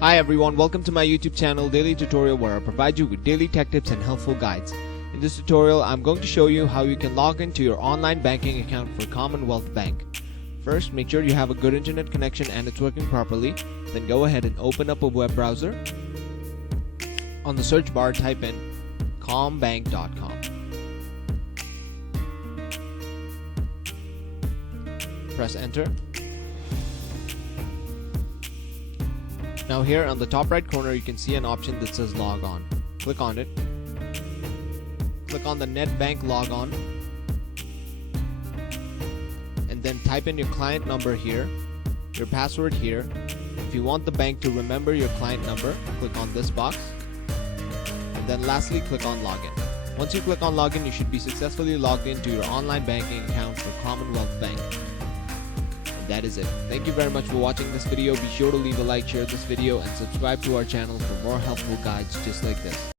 Hi everyone, welcome to my YouTube channel Daily Tutorial, where I provide you with daily tech tips and helpful guides. In this tutorial, I'm going to show you how you can log into your online banking account for Commonwealth Bank. First, make sure you have a good internet connection and it's working properly. Then go ahead and open up a web browser. On the search bar, type in CommBank.com. Press enter. Now here on the top right corner, you can see an option that says log on. Click on it. Click on the NetBank log on. And then type in your client number here, your password here. If you want the bank to remember your client number, click on this box. And then lastly, click on login. Once you click on login, you should be successfully logged into your online banking account for Commonwealth Bank. That is it. Thank you very much for watching this video. Be sure to leave a like, share this video, and subscribe to our channel for more helpful guides just like this.